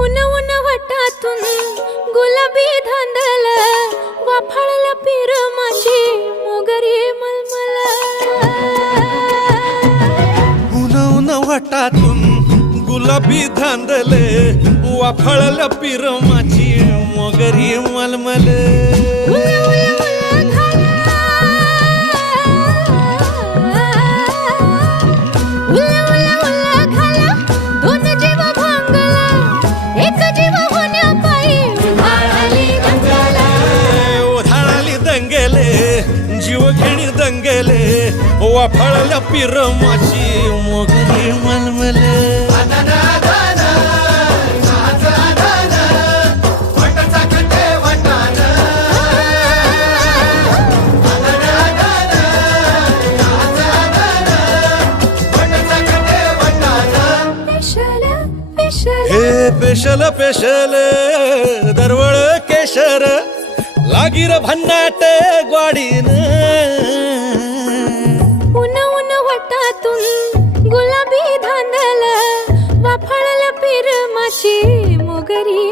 उन उन वटातून गुलाबी धांदल वाफाळला पीर माझी मोगरी मलमल उन उन वटातून गुलाबी धांदले वाफाळला पीर माझी मोगरी मलमल जीव घेणी दंगेले वाफाळल्या पीर माझी मोगरी मलमल हे पेशल पेशल दरवळ केशर लागीर भन्नाट ग्वाडीन उन उन वटातून गुलाबी धांदल वाफाळला पीर माझी मोगरी